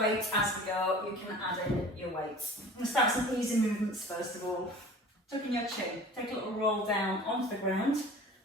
weight as we go. You can add in your weights. I'm going to start some easy movements first of all. Tuck in your chin, take a little roll down onto the ground,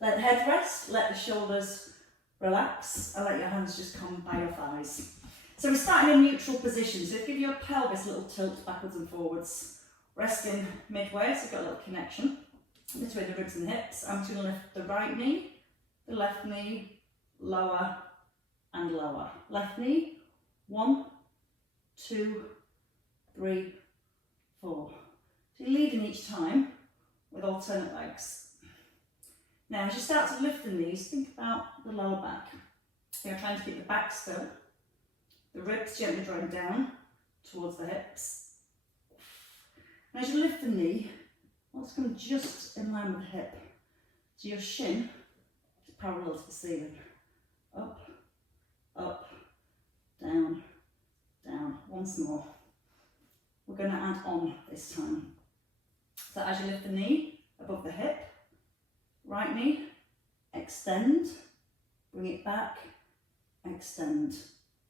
let the head rest, let the shoulders relax, and let your hands just come by your thighs. So we're starting in a neutral position, so give your pelvis a little tilt backwards and forwards, resting midway, so you've got a little connection between the ribs and the hips. I'm just going to lift the right knee, the left knee, lower and lower. Left knee, 1, 2, 3, 4. So you're leading each time with alternate legs. Now as you start to lift the knees, think about the lower back. You're trying to keep the back still, the ribs gently drawing down towards the hips. And as you lift the knee, let's come just in line with the hip. So your shin is parallel to the ceiling. Up, up, down, down. Once more. We're going to add on this time. So as you lift the knee above the hip, right knee, extend, bring it back, extend,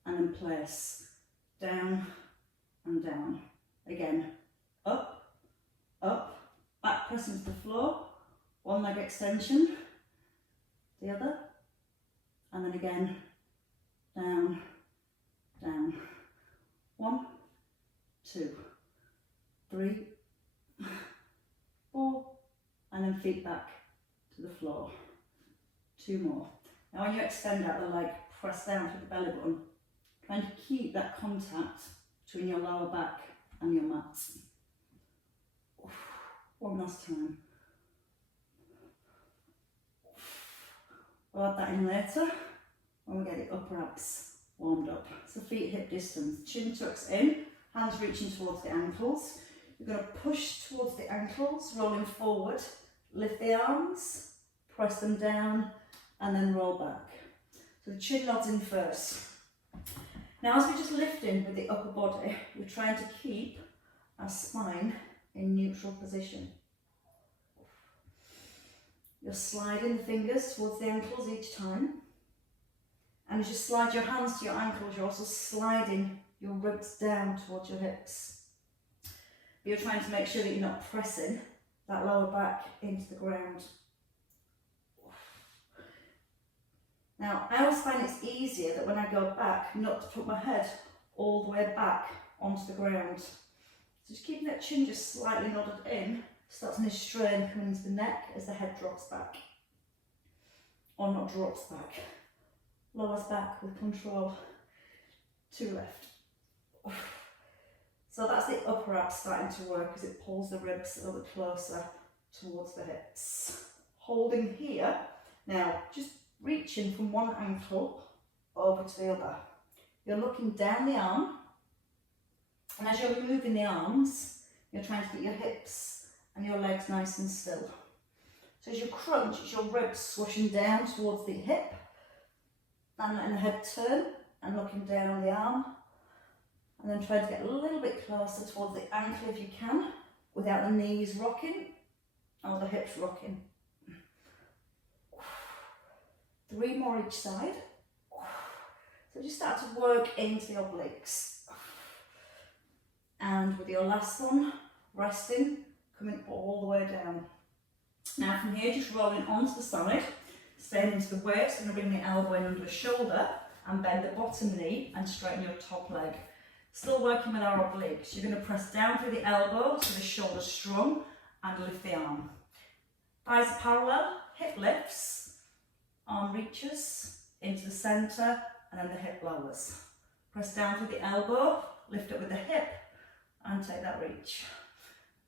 and then place, down and down. Again, up, up, back pressing to the floor, one leg extension, the other, and then again, down, down. 1, 2, 3, 4, and then feet back to the floor. 2 more. Now when you extend out the leg, press down to the belly button, trying to keep that contact between your lower back and your mat. One last time. We'll add that in later when we get the upper abs warmed up. So feet hip distance, chin tucks in, hands reaching towards the ankles. You're going to push towards the ankles, rolling forward, lift the arms, press them down, and then roll back. So the chin nods in first. Now as we're just lifting with the upper body, we're trying to keep our spine in neutral position. You're sliding the fingers towards the ankles each time. And as you slide your hands to your ankles, you're also sliding your ribs down towards your hips. But you're trying to make sure that you're not pressing that lower back into the ground. Now, I always find it's easier that when I go back, not to put my head all the way back onto the ground. So just keeping that chin just slightly nodded in, starting this strain coming into the neck as the head drops back. Or not drops back, lowers back with control. 2 left. So that's the upper abs starting to work as it pulls the ribs a little bit closer towards the hips. Holding here, now just reaching from one ankle over to the other. You're looking down the arm, and as you're moving the arms, you're trying to get your hips and your legs nice and still. So as you crunch, it's your ribs swooshing down towards the hip, and letting the head turn and looking down the arm, and then trying to get a little bit closer towards the ankle if you can, without the knees rocking or the hips rocking. 3 more each side. So just start to work into the obliques. And with your last one, resting, coming all the way down. Now from here, just rolling onto the side, staying into the waist, going to bring the elbow in under the shoulder and bend the bottom knee and straighten your top leg. Still working with our obliques. You're going to press down through the elbow so the shoulder's strong and lift the arm. Thighs are parallel, hip lifts. Arm reaches into the centre and then the hip lowers. Press down through the elbow, lift up with the hip and take that reach.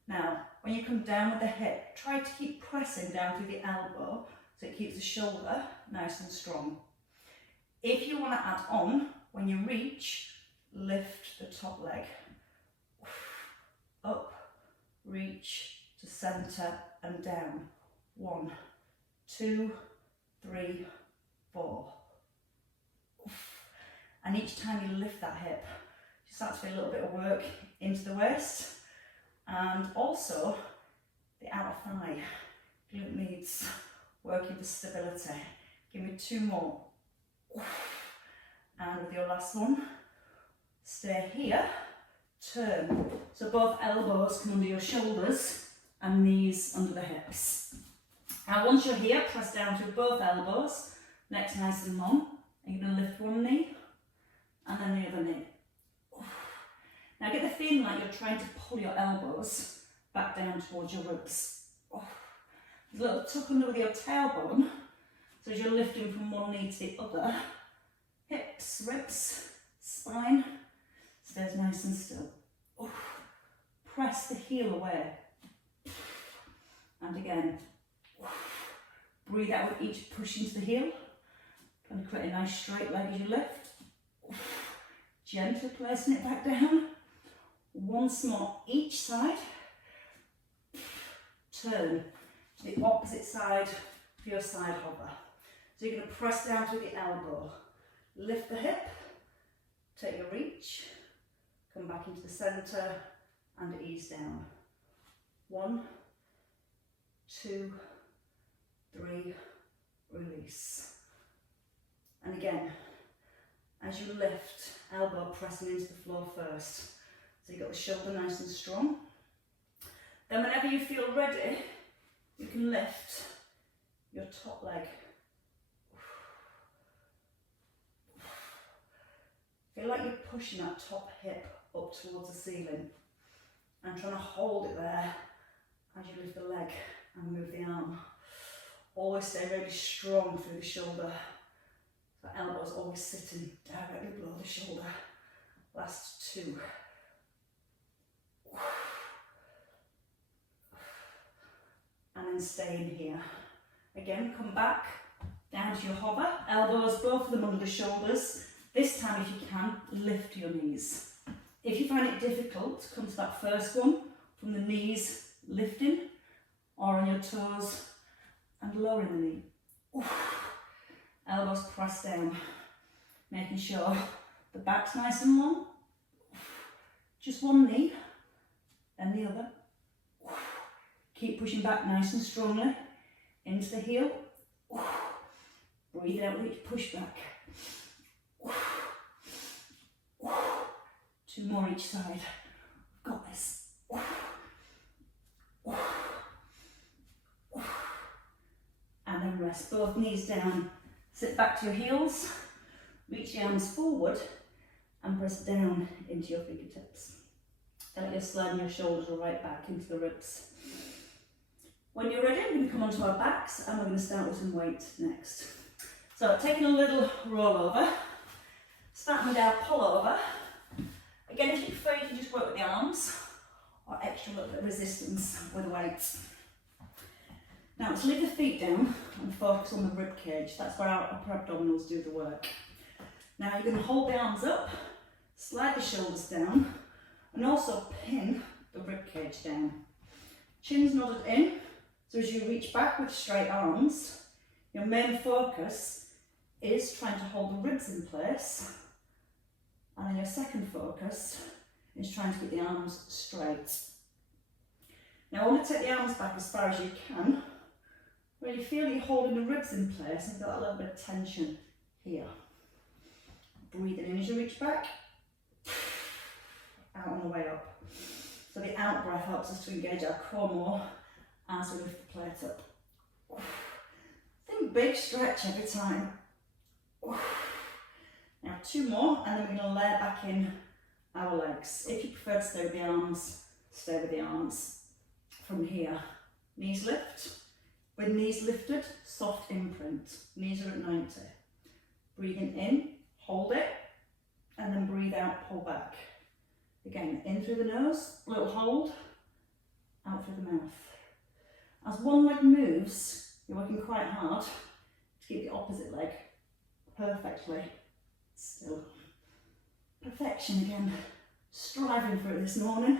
Now, when you come down with the hip, try to keep pressing down through the elbow so it keeps the shoulder nice and strong. If you want to add on, when you reach, lift the top leg. Up, reach to centre and down. 1, 2, 3, 4. And each time you lift that hip, you start to feel a little bit of work into the waist and also the outer thigh. Glute needs working for stability. Give me 2 more. And with your last one, Stay here, turn. So both elbows come under your shoulders and knees under the hips. Now once you're here, press down through both elbows, neck's nice and long. And you're going to lift one knee and then the other knee. Now get the feeling like you're trying to pull your elbows back down towards your ribs. There's a little tuck under with your tailbone, so as you're lifting from one knee to the other, hips, ribs, spine, stays nice and still. Press the heel away. And again, breathe out with each push into the heel. Trying to create a nice straight leg as you lift. Gently placing it back down. Once more, each side. Turn to the opposite side for your side hover. So you're going to press down through the elbow. Lift the hip. Take your reach. Come back into the centre and ease down. 1, 2, 3, release. And again, as you lift, elbow pressing into the floor first. So you've got the shoulder nice and strong. Then whenever you feel ready, you can lift your top leg. Feel like you're pushing that top hip up towards the ceiling and trying to hold it there as you lift the leg and move the arm. Always stay really strong through the shoulder. The elbow's always sitting directly below the shoulder. Last 2. And then stay in here. Again, come back down to your hover. Elbows, both of them under the shoulders. This time, if you can, lift your knees. If you find it difficult, come to that first one, from the knees lifting, or on your toes and lowering the knee. Elbows press down, making sure the back's nice and long. Just one knee and the other. Keep pushing back nice and strongly into the heel. Breathe out with each push back. 2 more each side. We've got this. And then rest both knees down. Sit back to your heels. Reach your arms forward and press down into your fingertips. Let your sliding your shoulders right back into the ribs. When you're ready, we're going to come onto our backs and we're going to start with some weight next. So taking a little roll over, starting with our pull over. Again, if you prefer, you can just work with the arms or extra little bit of resistance with weights. Now let's leave the feet down and focus on the rib cage. That's where our upper abdominals do the work. Now you're going to hold the arms up, slide the shoulders down, and also pin the rib cage down. Chin's nodded in, so as you reach back with straight arms, your main focus is trying to hold the ribs in place, and then your second focus is trying to keep the arms straight. Now I want to take the arms back as far as you can, where you feel you're holding the ribs in place and got that little bit of tension here. Breathing in as you reach back, out on the way up. So the out breath helps us to engage our core more as we lift the plate up. Think big stretch every time. Now 2 more, and then we're going to layer back in our legs. If you prefer to stay with the arms, stay with the arms. From here, knees lift. With knees lifted, soft imprint. Knees are at 90. Breathing in, hold it, and then breathe out, pull back. Again, in through the nose, little hold, out through the mouth. As one leg moves, you're working quite hard to keep the opposite leg perfectly still. Perfection again. Striving for it this morning.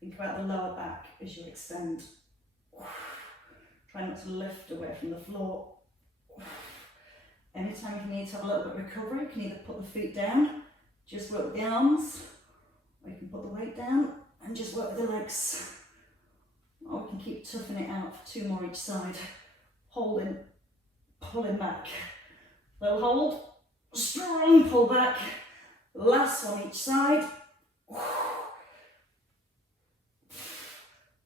Think about the lower back as you extend. Try not to lift away from the floor. Anytime you need to have a little bit of recovery, you can either put the feet down, just work with the arms, or you can put the weight down and just work with the legs. Or we can keep toughing it out for 2 more each side. Holding, pulling back. Little hold, Strong pull back. Last one each side.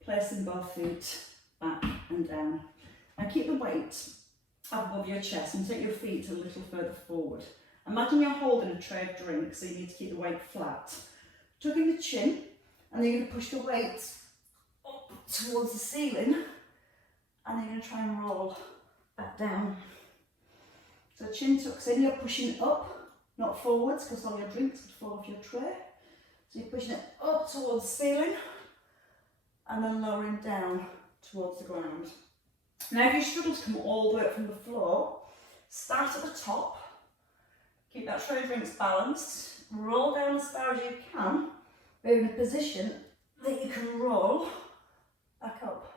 Placing both feet back and down. Now keep the weight above your chest and take your feet a little further forward. Imagine you're holding a tray of drinks, so you need to keep the weight flat. Tuck in the chin, and then you're going to push the weight up towards the ceiling, and then you're going to try and roll back down. So chin tucks in, you're pushing up, not forwards, because all your drinks would fall off your tray. So you're pushing it up towards the ceiling, and then lowering down towards the ground. Now if you struggle to come all the way up from the floor, start at the top, keep that tray of drinks balanced, roll down as far as you can, but in a position that you can roll back up.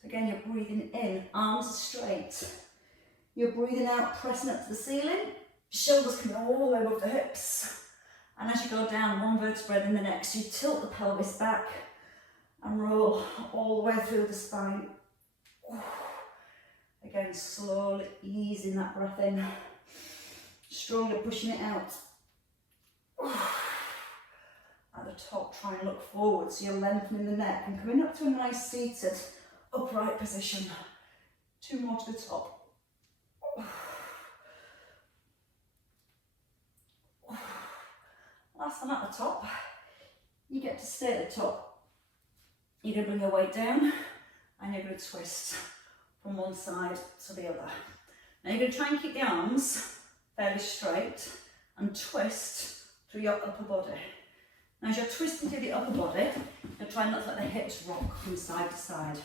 So again, you're breathing in, arms are straight. You're breathing out, pressing up to the ceiling, shoulders coming all the way above the hips. And as you go down one vertebra then the next, you tilt the pelvis back and roll all the way through the spine. Again, slowly easing that breath in, strongly pushing it out. At the top, try and look forward so you're lengthening the neck and coming up to a nice seated upright position. 2 more to the top. Last one at the top. You get to stay at the top. You're going to bring your weight down and you're going to twist from one side to the other. Now you're going to try and keep the arms fairly straight and twist through your upper body. Now as you're twisting through the upper body, you're trying not to let the hips rock from side to side.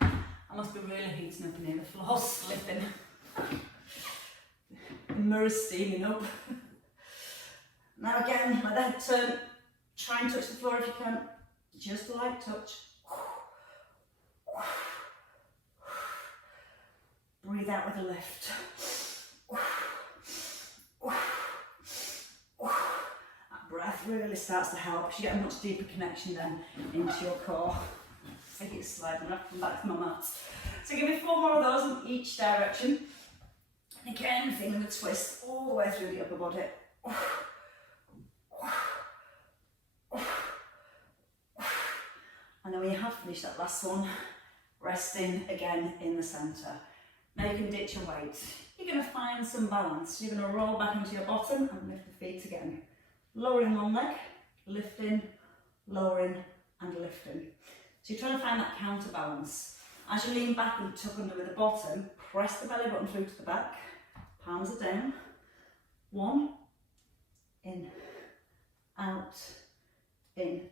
I must be really heating up in here, the floor's slipping. The mirror's steaming up. Now again, let the head turn, try and touch the floor if you can, just a light touch. Breathe out with a lift. That breath really starts to help. You get a much deeper connection then into your core. I think it's sliding, I'll come back to my mat. So give me 4 more of those in each direction. And again, feeling the twist all the way through the upper body. And then when you have finished that last one, resting again in the centre. Now you can ditch your weight. You're going to find some balance. You're going to roll back into your bottom and lift the feet again. Lowering one leg, lifting, lowering and lifting. So you're trying to find that counterbalance. As you lean back and tuck under with the bottom, press the belly button through to the back, palms are down. 1, in, out, in.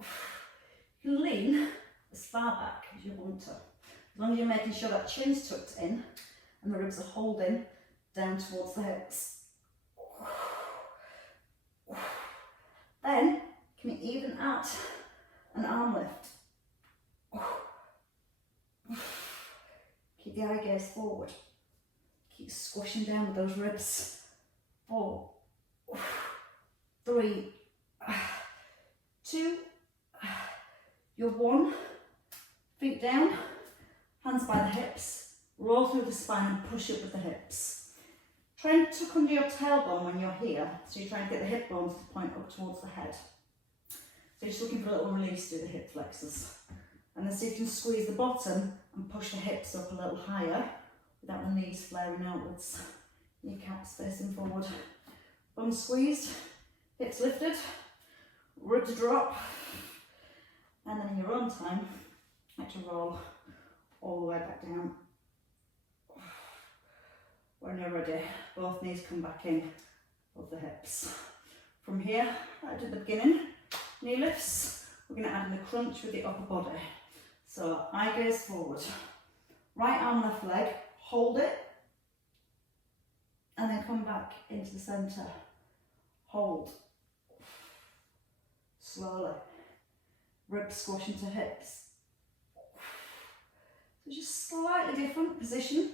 You can lean as far back as you want to. As long as you're making sure that chin's tucked in and the ribs are holding down towards the hips. Then, can you even out an arm lift? Keep the eye gaze forward. Keep squashing down with those ribs. 4, 3, 2, your 1, feet down, hands by the hips, roll through the spine and push up with the hips. Try and tuck under your tailbone when you're here, so you're trying to get the hip bones to point up towards the head. So you're just looking for a little release through the hip flexors. And then see if you can squeeze the bottom and push the hips up a little higher without the knees flaring outwards. Kneecaps facing forward. Bum squeezed, hips lifted, ribs drop. And then in your own time, let you roll all the way back down. When you're ready, both knees come back in above the hips. From here, right at the beginning, knee lifts, we're going to add in the crunch with the upper body. So eye gaze forward, right arm, left leg, hold it, and then come back into the centre. Hold, slowly, ribs squash into hips. So just slightly different position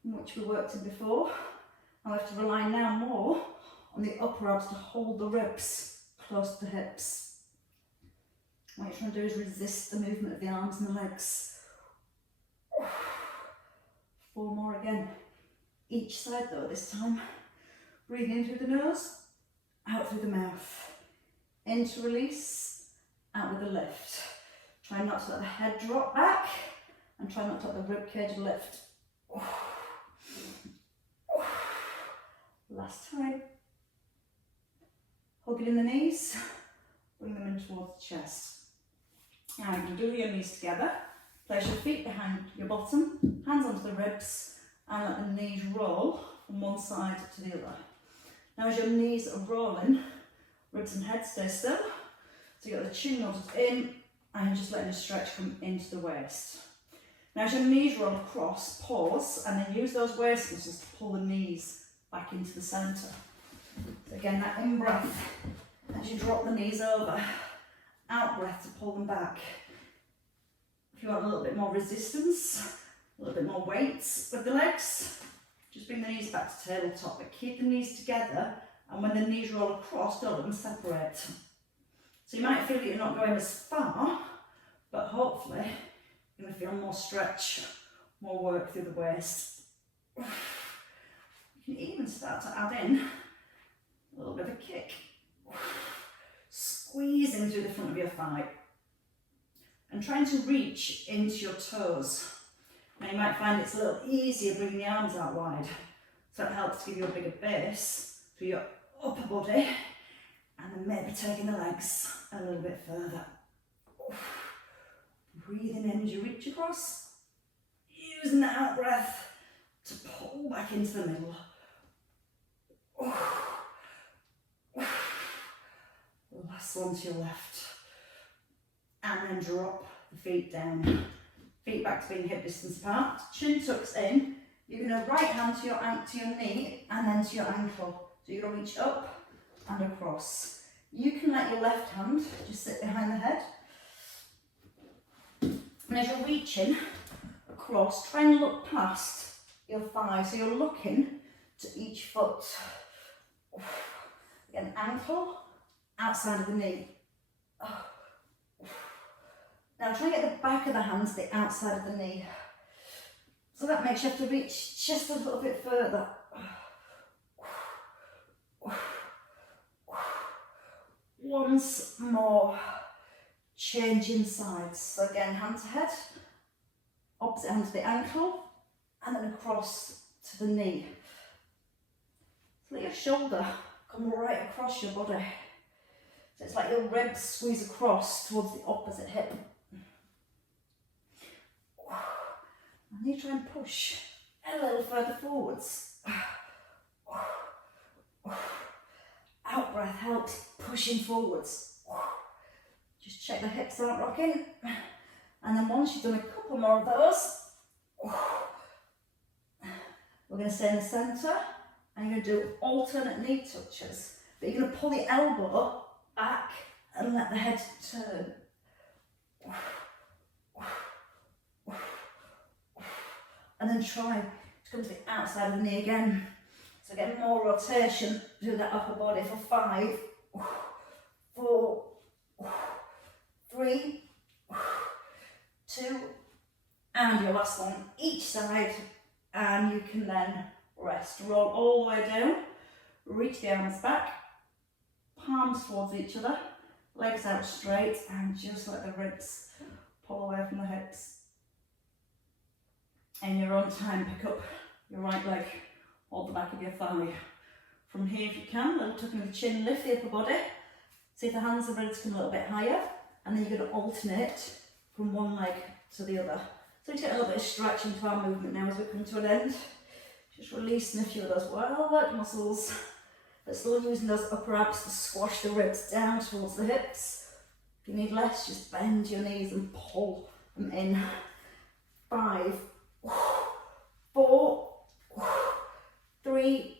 from which we worked in before. I'll have to rely now more on the upper abs to hold the ribs close to the hips. What you're trying to do is resist the movement of the arms and the legs. 4 more again. each side though this time. Breathing in through the nose, out through the mouth. In to release, out with a lift. Try not to let the head drop back and try not to let the ribcage lift. Last time. Hug it in the knees, bring them in towards the chest. Now you can glue your knees together, place your feet behind your bottom, hands onto the ribs, and let the knees roll from one side to the other. Now as your knees are rolling, ribs and head stay still. So you've got the chin nodded in, and you're just letting the stretch come into the waist. Now as your knees roll across, pause, and then use those waist muscles to pull the knees back into the centre. So again, that in-breath as you drop the knees over, out-breath to pull them back. If you want a little bit more resistance, a little bit more weight with the legs, just bring the knees back to tabletop, but keep the knees together, and when the knees roll across, don't let them separate. So you might feel that you're not going as far, but hopefully you're going to feel more stretch, more work through the waist. You can even start to add in a little bit of a kick. Squeezing through the front of your thigh. And trying to reach into your toes. Now you might find it's a little easier bringing the arms out wide. So it helps give you a bigger base through your upper body. And then maybe taking the legs a little bit further. Breathing in as you reach across. Using the out breath to pull back into the middle. Last one to your left. And then drop the feet down. Feet back to being hip distance apart. Chin tucks in. You're going to right hand to your knee and then to your ankle. So you're going to reach up and across. You can let your left hand just sit behind the head. And as you're reaching across, try and look past your thigh. So you're looking to each foot. Again, ankle, outside of the knee. Now try and get the back of the hand to the outside of the knee. So that makes you have to reach just a little bit further. Once more, changing sides. So again, hand to head, opposite hand to the ankle, and then across to the knee. So let your shoulder come right across your body. So it's like your ribs squeeze across towards the opposite hip. And you try and push a little further forwards. Out breath helps pushing forwards. Just check the hips aren't rocking. And then once you've done a couple more of those, we're going to stay in the centre and you're going to do alternate knee touches. But you're going to pull the elbow back and let the head turn. And then try to come to the outside of the knee again. So get more rotation through that upper body for 5, 4, 3, 2, and your last one each side. And you can then rest. Roll all the way down, reach the arms back, palms towards each other, legs out straight, and just let the ribs pull away from the hips. In your own time, pick up your right leg, hold the back of your thigh. From here, if you can, little tucking of the chin, lift the upper body. See if the hands are ready to come a little bit higher, and then you're going to alternate from one leg to the other. So we get a little bit of stretch into our movement now as we come to an end. Just releasing a few of those well-worked muscles, but still using those upper abs to squash the ribs down towards the hips. If you need less, just bend your knees and pull them in. 5, 4, 3,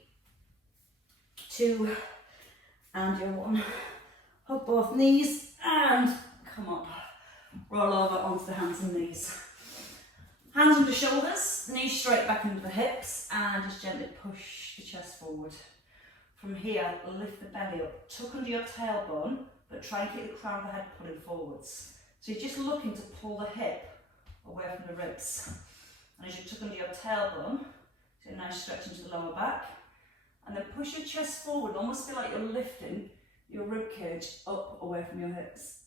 2, and your 1. Hug both knees and come up. Roll over onto the hands and knees. Hands under shoulders, knees straight back into the hips, and just gently push the chest forward. From here, lift the belly up, tuck under your tailbone, but try and keep the crown of the head pulling forwards. So you're just looking to pull the hip away from the ribs. And as you tuck under your tailbone, So a nice stretch into the lower back. And then push your chest forward, almost feel like you're lifting your rib cage up away from your hips.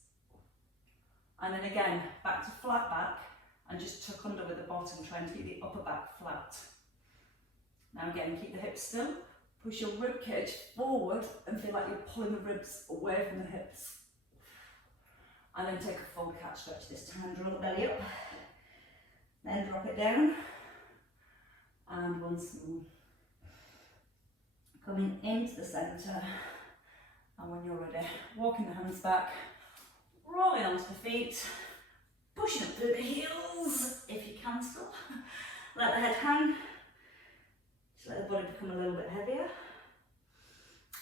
And then again, back to flat back and just tuck under with the bottom, trying to keep the upper back flat. Now again, keep the hips still, push your rib cage forward and feel like you're pulling the ribs away from the hips. And then take a full cat stretch this time, draw the belly up, then drop it down, and once more. Coming into the centre, and when you're ready, walking the hands back, rolling onto the feet, pushing up through the heels, if you can still. Let the head hang, just let the body become a little bit heavier,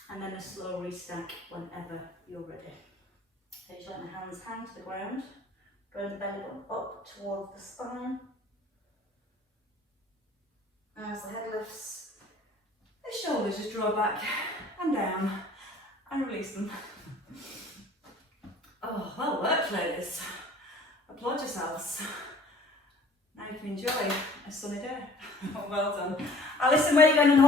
and then a slow restack whenever you're ready. So just let the hands hang to the ground, draw the belly button up towards the spine. As the head lifts, the shoulders just draw back and down and release them. Oh, well worked, ladies. Applaud yourselves. Now you can enjoy a sunny day. Well done. Alison, where are you going on holiday?